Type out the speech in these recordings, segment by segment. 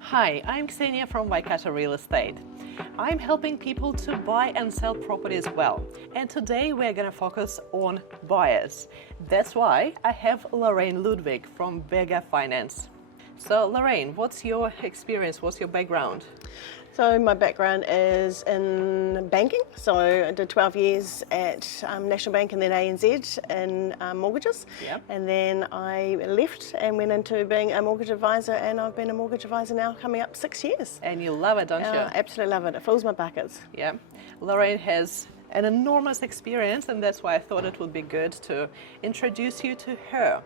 Hi, I'm Ksenia from Waikato Real Estate. I'm helping people to buy and sell properties well. And today we're going to focus on buyers. That's why I have Lorraine Ludwig from Vega Finance. So Lorraine, what's your experience? What's your background? So my background is in banking. So I did 12 years at National Bank and then ANZ in mortgages. Yep. And then I left and went into being a mortgage advisor, and I've been a mortgage advisor now coming up 6 years. And you love it, don't you? Absolutely love it. It fills my buckets. Yeah. Lorraine has an enormous experience, and that's why I thought it would be good to introduce you to her.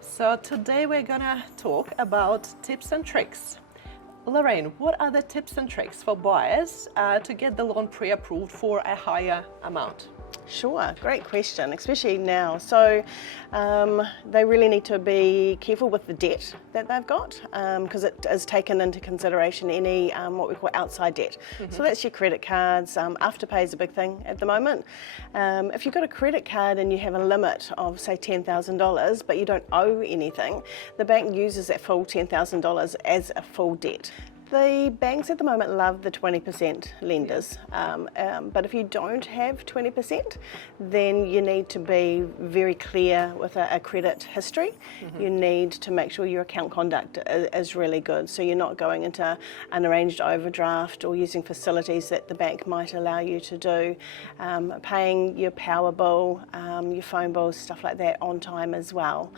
So today we're gonna talk about tips and tricks. Lorraine, what are the tips and tricks for buyers to get the loan pre-approved for a higher amount? Sure, great question, especially now. So they really need to be careful with the debt that they've got because it is taken into consideration any what we call outside debt. So that's your credit cards. Afterpay is a big thing at the moment. If you've got a credit card and you have a limit of say $10,000 but you don't owe anything, the bank uses that full $10,000 as a full debt. The banks at the moment love the 20% lenders, but if you don't have 20%, then you need to be very clear with a credit history. You need to make sure your account conduct is really good, so you're not going into unarranged overdraft or using facilities that the bank might allow you to do, paying your power bill, your phone bills, stuff like that on time as well.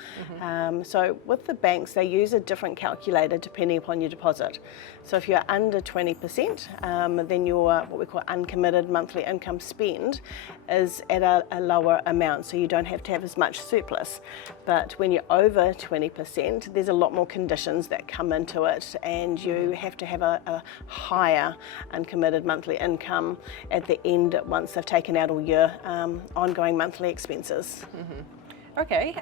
So with the banks, they use a different calculator depending upon your deposit. So if you're under 20%, then your what we call uncommitted monthly income spend is at a lower amount, so you don't have to have as much surplus. But when you're over 20%, there's a lot more conditions that come into it, and you have to have a higher uncommitted monthly income at the end once they've taken out all your ongoing monthly expenses. Okay,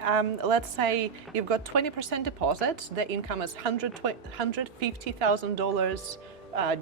let's say you've got 20% deposit, the income is $150,000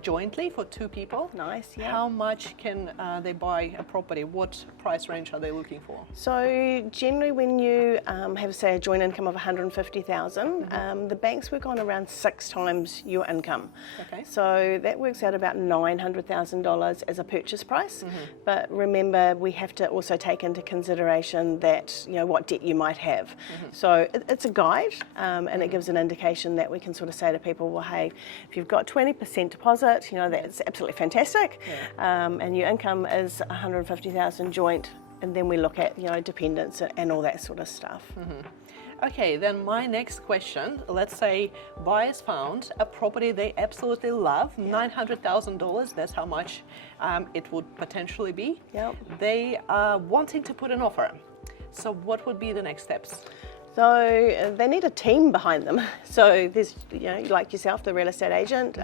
jointly for two people. Nice, yeah. How much can they buy a property? What price range are they looking for? So generally when you have say a joint income of $150,000, the banks work on around 6 times your income. Okay. So that works out about $900,000 as a purchase price. But remember, we have to also take into consideration that, you know, what debt you might have. So it's a guide, and it gives an indication that we can sort of say to people, well, hey, if you've got 20% deposit, you know, that's absolutely fantastic, and your income is $150,000 joint, and then we look at, you know, dependents and all that sort of stuff. Okay, then my next question, let's say buyers found a property they absolutely love, $900,000, that's how much it would potentially be. Yep. They are wanting to put an offer. So what would be the next steps? So they need a team behind them. So there's, you know, like yourself, the real estate agent,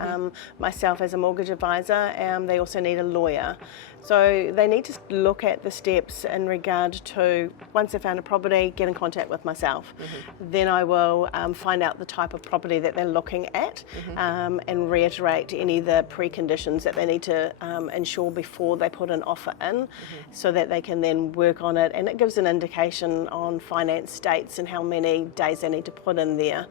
myself as a mortgage advisor, they also need a lawyer. So they need to look at the steps in regard to, once they've found a property, get in contact with myself. Then I will find out the type of property that they're looking at, and reiterate any of the preconditions that they need to ensure before they put an offer in, so that they can then work on it. And it gives an indication on finance dates and how many days they need to put in there,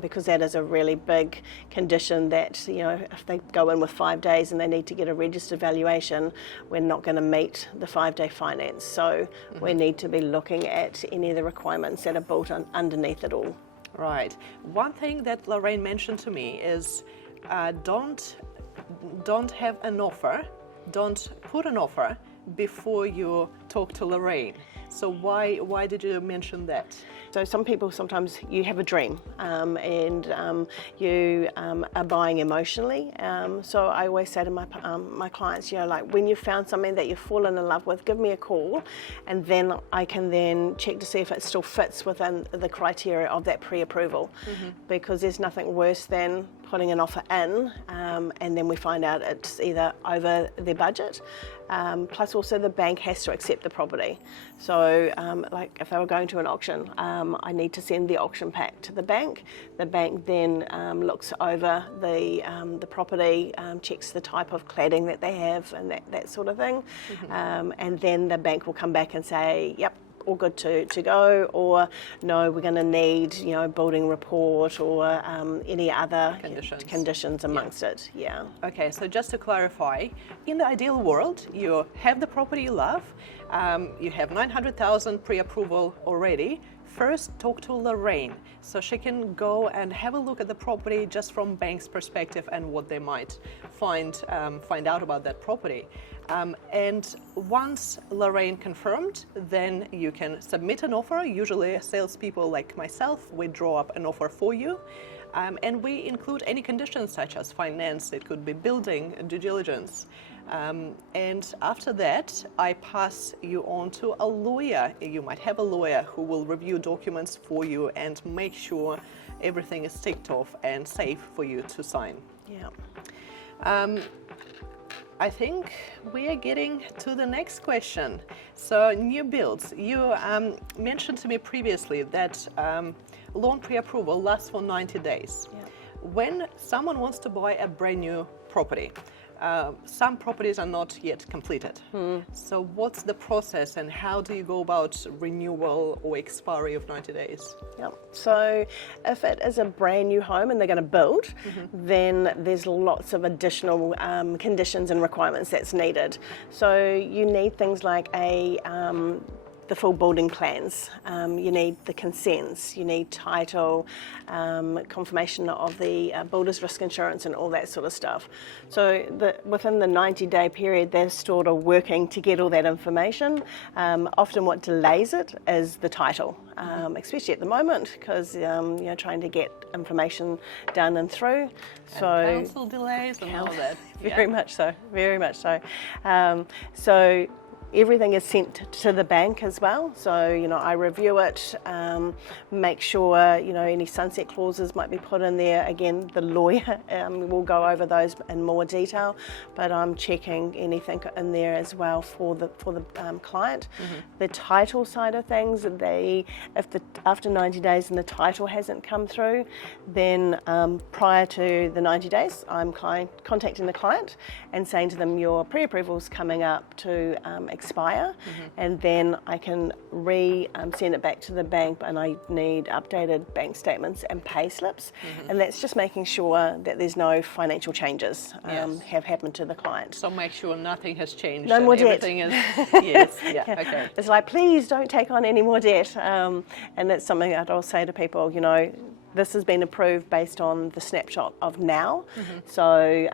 because that is a really big condition that, you know, if they go in with 5 days and they need to get a registered valuation, we're not going to meet the 5-day finance. So we need to be looking at any of the requirements that are built underneath it all. Right. One thing that Lorraine mentioned to me is don't have an offer, don't put an offer before you talk to Lorraine. So why did you mention that? So some people, sometimes you have a dream, and you are buying emotionally. So I always say to my clients, you know, like, when you've found something that you've fallen in love with, give me a call, and then I can then check to see if it still fits within the criteria of that pre-approval. Because there's nothing worse than putting an offer in, and then we find out it's either over their budget, plus also the bank has to accept the property. So like if they were going to an auction, I need to send the auction pack to the bank. The bank then looks over the property, checks the type of cladding that they have and that sort of thing. And then the bank will come back and say, yep, all good to go, or no, we're going to need, you know, building report or any other conditions amongst it. Yeah. Okay, so just to clarify, in the ideal world, you have the property you love, you have 900,000 pre-approval already. First, talk to Lorraine so she can go and have a look at the property just from bank's perspective and what they might find out about that property. And once Lorraine confirmed, then you can submit an offer. Usually salespeople like myself, we draw up an offer for you. And we include any conditions such as finance, it could be building, due diligence. And after that, I pass you on to a lawyer. You might have a lawyer who will review documents for you and make sure everything is ticked off and safe for you to sign. Yeah. I think we are getting to the next question. So new builds, you mentioned to me previously that loan pre-approval lasts for 90 days. Yeah. When someone wants to buy a brand new property, some properties are not yet completed. So what's the process and how do you go about renewal or expiry of 90 days? Yep. So if it is a brand new home and they're going to build, then there's lots of additional conditions and requirements that's needed. So you need things like the full building plans, you need the consents, you need title, confirmation of the builder's risk insurance and all that sort of stuff. So within the 90-day period, they're sort of working to get all that information. Often what delays it is the title, especially at the moment, because you're trying to get information done and through. So and council delays and all that. Very much so, very much so. So everything is sent to the bank as well. So, you know, I review it, make sure, you know, any sunset clauses might be put in there. Again, the lawyer will go over those in more detail, but I'm checking anything in there as well for the client. The title side of things, after 90 days and the title hasn't come through, then prior to the 90 days, I'm contacting the client and saying to them, your pre-approval's coming up to expire, and then I can send it back to the bank, and I need updated bank statements and pay slips, and that's just making sure that there's no financial changes have happened to the client. So make sure nothing has changed. No more debt. Everything is, yes, yeah, okay. It's like, please don't take on any more debt, and that's something that I'll say to people, you know, this has been approved based on the snapshot of now, so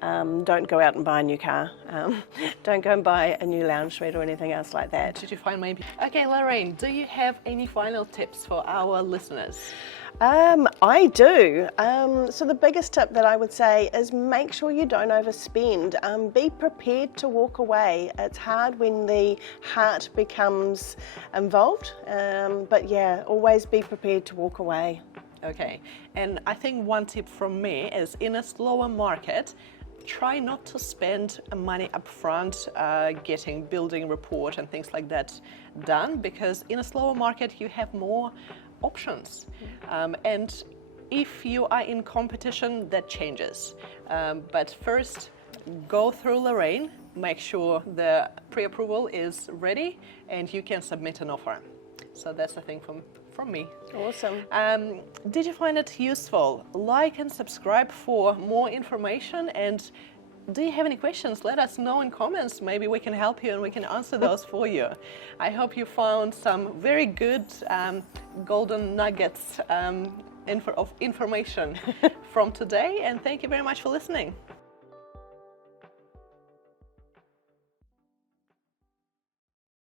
don't go out and buy a new car, don't go and buy a new lounge suite or anything else like that. Did you find maybe? Okay, Lorraine, do you have any final tips for our listeners? I do. So the biggest tip that I would say is make sure you don't overspend. Be prepared to walk away. It's hard when the heart becomes involved, but yeah, always be prepared to walk away. Okay, and I think one tip from me is in a slower market, try not to spend money up front getting building report and things like that done, because in a slower market you have more options. And if you are in competition, that changes. But first, go through Lorraine, make sure the pre-approval is ready and you can submit an offer. So that's the thing from me. Awesome. Did you find it useful? Like and subscribe for more information, and do you have any questions? Let us know in comments. Maybe we can help you and we can answer those for you. I hope you found some very good golden nuggets of information from today, and thank you very much for listening.